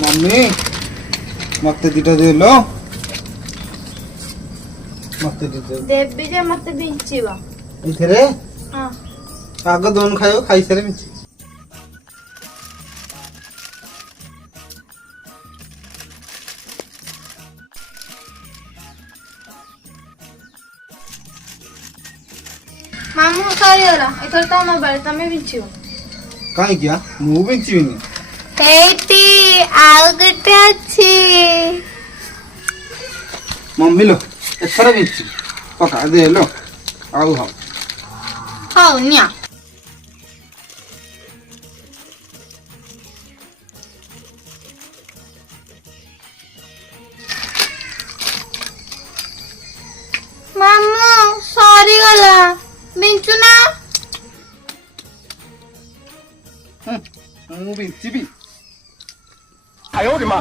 mummy मत दीटा दे लो मत दीटा देबी जे मते बिंचिबा इथरे हां आग दोन खायो खाई सारे मिची मामू सरीगला एथर तम बेले तमे बिंचिबो काई क्या मु बिंचिबिनी हेटी आउ गटे अछि मम्मी लो एथरा बिंची पका दे लो आउ हाउ हाउ न्या मामू सरीगला बिंचु ना मु बिंचिबी 哎呦我的妈！